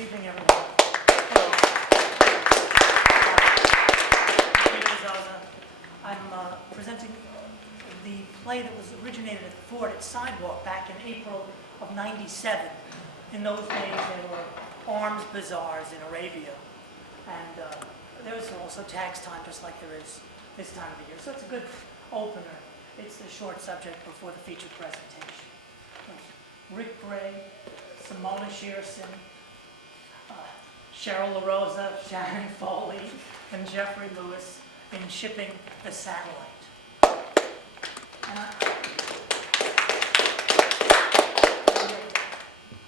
evening, everyone. Hello. I'm presenting the play that was originated at the Ford at Sidewalk back in April of '97. In those days, there were arms bazaars in Arabia. And there was also tax time, just like there is this time of the year. So it's a good opener. It's the short subject before the featured presentation. Rick Bray, Simona Shearson, Cheryl LaRosa, Sharon Foley, and Jeffrey Lewis in Shipping the Satellite.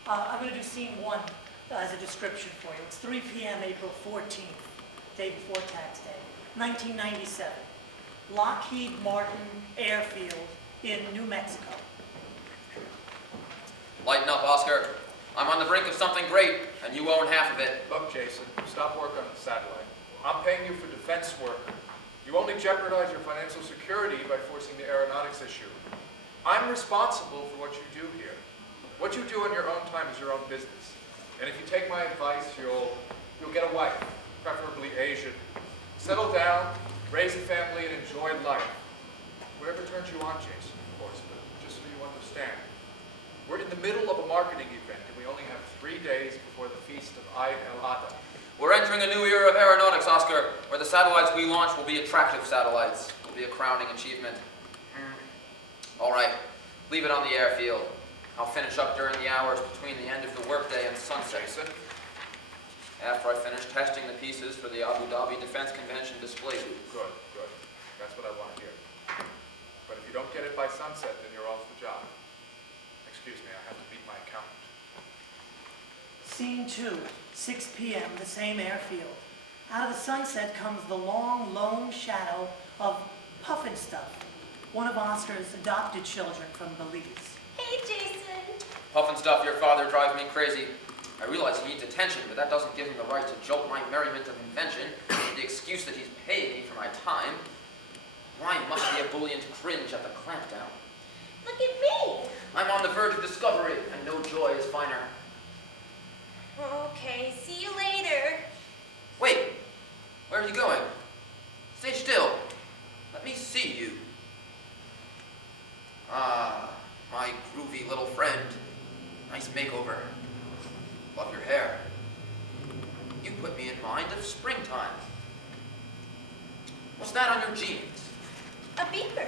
I'm going to do scene one as a description for you. It's 3 p.m. April 14th, day before tax day, 1997. Lockheed Martin Airfield in New Mexico. Lighten up, Oscar. I'm on the brink of something great, and you own half of it. Look, Jason, stop work on the satellite. I'm paying you for defense work. You only jeopardize your financial security by forcing the aeronautics issue. I'm responsible for what you do here. What you do in your own time is your own business. And if you take my advice, you'll get a wife, preferably Asian. Settle down, raise a family, and enjoy life. Whatever turns you on, Jason, of course, but just so you understand. We're in the middle of a marketing event, and we only have 3 days before the feast of Eid al-Adha. We're entering a new era of aeronautics, Oscar, where the satellites we launch will be attractive satellites. It will be a crowning achievement. All right, leave it on the airfield. I'll finish up during the hours between the end of the workday and sunset. Jason? After I finish testing the pieces for the Abu Dhabi Defense Convention display booth. Good, good. That's what I want to hear. But if you don't get it by sunset, then you're off the job. Excuse me, I have to beat my accountant. Scene 2, 6 p.m., the same airfield. Out of the sunset comes the long, lone shadow of Puffinstuff, one of Oscar's adopted children from Belize. Hey, Jason. Puffinstuff, your father drives me crazy. I realize he needs attention, but that doesn't give him the right to jolt my merriment of invention with the excuse that he's paying me for my time. Why must he have bullion to cringe at the clampdown? Look at me. I'm on the verge of discovery, and no joy is finer. Okay, see you later. Wait, where are you going? Stay still. Let me see you. Ah, my groovy little friend. Nice makeover. Love your hair. You put me in mind of springtime. What's that on your jeans? A beeper.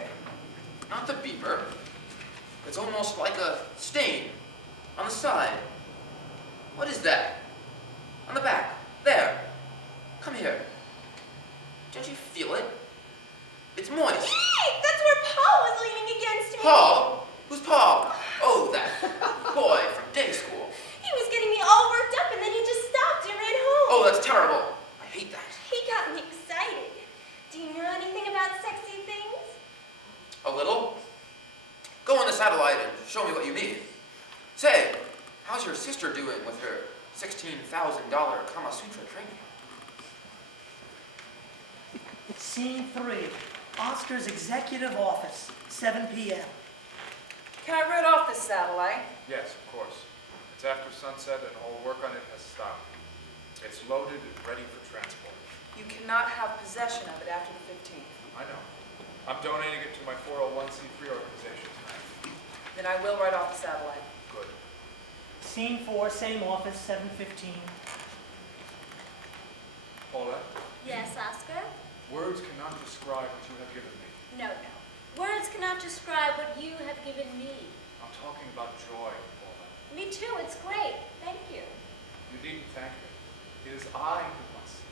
Not the beeper. It's almost like a stain on the side. What is that? On the back. There. Come here. Don't you feel it? It's moist. Yay! That's where Paul was leaning against me. Paul? Who's Paul? Oh, that boy from day school. He was getting me all worked up and then he just stopped and ran home. Oh, that's terrible. I hate that. He got me excited. Do you know anything about sexy things? A little? Go on the satellite and show me what you need. Say, how's your sister doing with her $16,000 Kama Sutra training? Scene 3, Oscar's executive office, 7 p.m. Can I root off this satellite? Yes, of course. It's after sunset and all work on it has stopped. It's loaded and ready for transport. You cannot have possession of it after the 15th. I know. I'm donating it to my 401c3 organization tonight. Then I will write off the satellite. Good. Scene 4, same office, 7:15. Paula, Yes, Oscar? words cannot describe what you have given me. No. Words cannot describe what you have given me. I'm talking about joy, Paula. Me too, it's great. Thank you. You needn't thank me. It is I who must.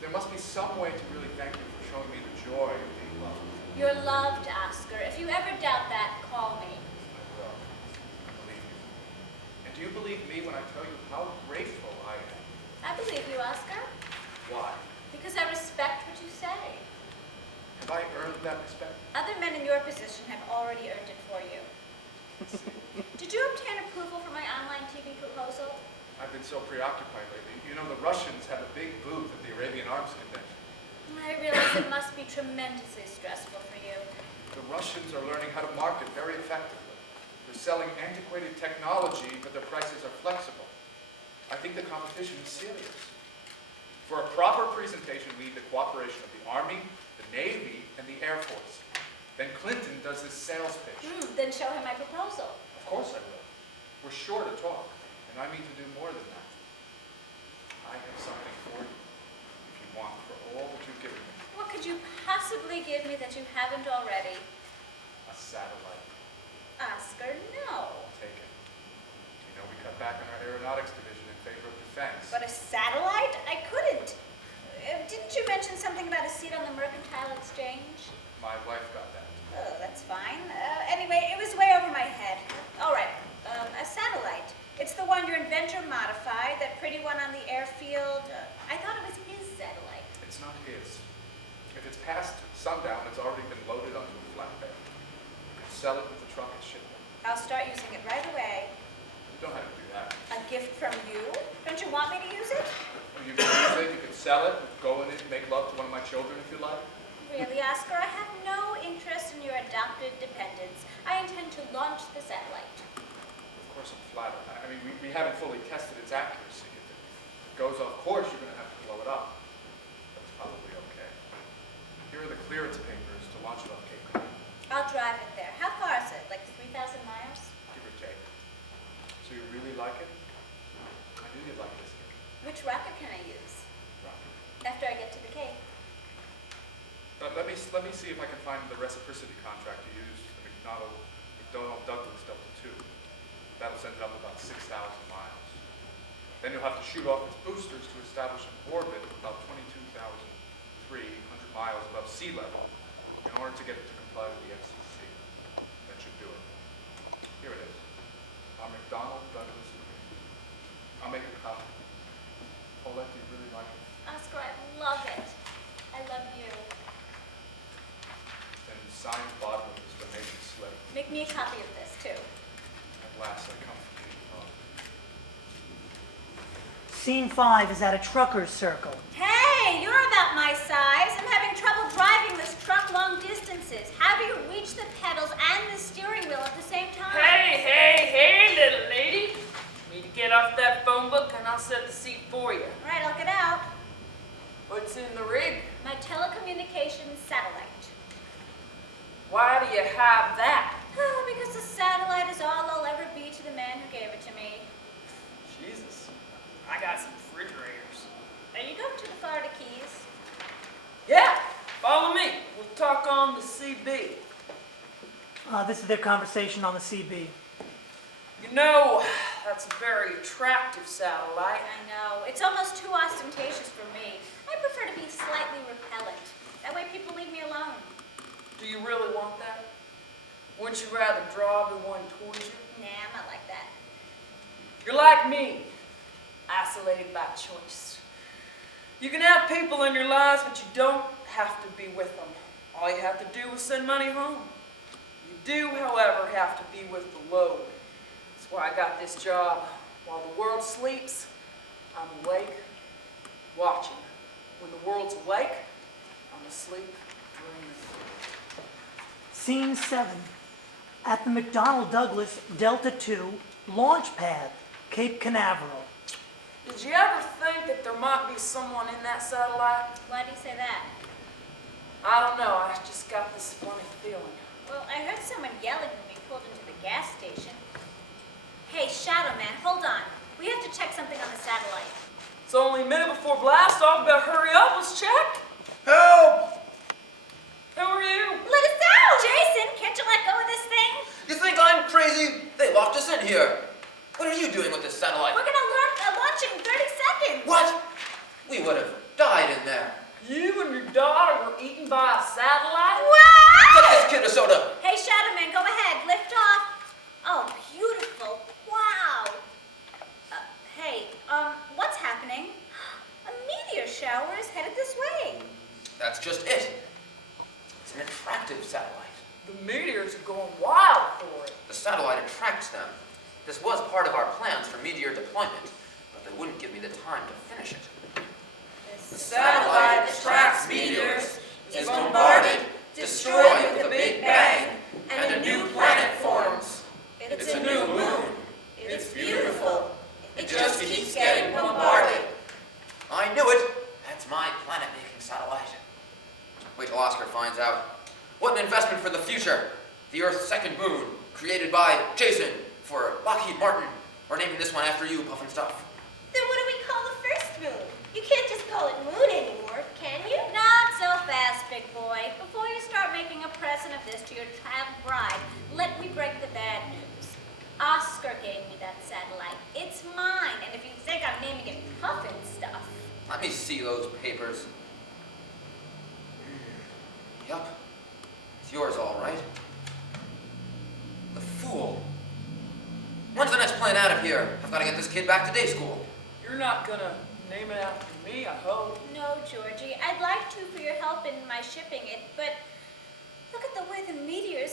There must be some way to really thank you for showing me the joy of being loved. You're loved, Oscar. If you ever doubt that, call me. I will. I believe you. And do you believe me when I tell you how grateful I am? I believe you, Oscar, Why? because I respect what you say. Have I earned that respect? Other men in your position have already earned it for you. Did you obtain approval for my online TV proposal? I've been so preoccupied lately. You know, the Russians have a big booth at the Arabian Arms Convention. I realize it must be tremendously stressful for you. The Russians are learning how to market very effectively. They're selling antiquated technology, but their prices are flexible. I think the competition is serious. For a proper presentation, we need the cooperation of the Army, the Navy, and the Air Force. Then Clinton does his sales pitch. Then show him my proposal. Of course I will. We're sure to talk, and I mean to do more than that. I have something for you, if you want, for all that you've given me. What could you possibly give me that you haven't already? A satellite. Oscar, no. Take it. You know we cut back on our aeronautics division in favor of defense. But a satellite? I couldn't. Didn't you mention something about a seat on the mercantile exchange? My wife got that. Oh, that's fine. Anyway, it was way over my head. All right, a satellite. It's the one your inventor modified, that pretty one on the airfield. I thought it was his satellite. It's not his. If it's past sundown, it's already been loaded onto a flatbed. You can sell it with the truck and ship it. I'll start using it right away. You don't have to do that. A gift from you? Don't you want me to use it? You can use it, you can sell it, go in it, make love to one of my children if you like. Really, Oscar, I have no interest in your adopted dependents. I intend to launch the satellite. Of course, I'm flattered. I mean, we haven't fully tested its accuracy. If it goes off course, you're going to have to blow it up. But it's probably okay. Here are the clearance papers to launch it off Cape Canaveral. I'll drive it there. How far is it? Like 3,000 miles? Give or take. So you really like it? I knew you'd like this game. Which rocket can I use? Rocket. After I get to the Cape. Let me see if I can find the reciprocity contract you used for the McDonnell Douglas Delta II. That'll send it up about 6,000 miles. Then you'll have to shoot off its boosters to establish an orbit about 22,300 miles above sea level in order to get it to comply with the FCC. That should do it. Here it is. Our McDonnell Douglas agreement. I'll make a copy. Paulette, do you really like it? Oscar, I love it. I love you. Then sign the bottom of this donation slip. Make me a copy of this, too. At last I come to you. Scene 5 is at a trucker's circle. Hey, you're about my size. I'm having trouble driving this truck long distances. How do you reach the pedals and the steering wheel at the same time? Hey, little lady. Need to get off that phone book and I'll set the seat for you. All right, I'll get out. What's in the rig? My telecommunications satellite. Why do you have that? Oh, because the satellite is all I'll ever be to the man who gave it to me. Jesus, I got some refrigerators. Are you going to the Florida Keys? Yeah, follow me. We'll talk on the CB. This is their conversation on the CB. You know, that's a very attractive satellite. I know. It's almost too ostentatious for me. I prefer to be slightly repellent. That way people leave me alone. Do you really want that? Wouldn't you rather draw everyone towards you? Nah, I'm not like that. You're like me, isolated by choice. You can have people in your lives, but you don't have to be with them. All you have to do is send money home. You do, however, have to be with the load. That's why I got this job. While the world sleeps, I'm awake, watching. When the world's awake, I'm asleep, dreaming. Scene 7 at the McDonnell Douglas Delta II launch pad, Cape Canaveral. Did you ever think that there might be someone in that satellite? Why do you say that? I don't know, I just got this funny feeling. Well, I heard someone yelling when we pulled into the gas station. Hey, Shadow Man, hold on. We have to check something on the satellite. It's only a minute before blast off, better hurry up, let's check. Help! Who are you? Let us out! Jason, can't you let go of this thing? You think I'm crazy? They locked us in here. What are you doing with this satellite? We're gonna launch in 30 seconds. What? We would have died in there. You and your daughter were eaten by a satellite? Get What? this kid a soda. Hey, Shadow Man, go ahead. Lift off. Oh, beautiful. Wow. Hey, what's happening? A meteor shower is headed this way. That's just it. It's an attractive satellite. The meteors are going wild for it. The satellite attracts them. This was part of our plans for meteor deployment, but they wouldn't give me the time to finish it. The satellite attracts meteors, is bombarded, destroyed with a big bang, and a new planet forms. It's a new moon. It's beautiful. It just keeps getting signature. The Earth's second moon, created by Jason for Lockheed Martin. We're naming this one after you, Puffin Stuff. Then what do we call the first moon? You can't just call it moon anymore, can you? Not so fast, big boy. Before you start making a present of this to your child bride, let me break the bad news. Oscar gave me that satellite. It's mine, and if you think I'm naming it Puffin Stuff. Let me see those papers. Yup. It's yours, all right. The fool. When's the next plane out of here? I've got to get this kid back to day school. You're not gonna name it after me, I hope. No, Georgie. I'd like to for your help in my shipping it, but look at the way the meteor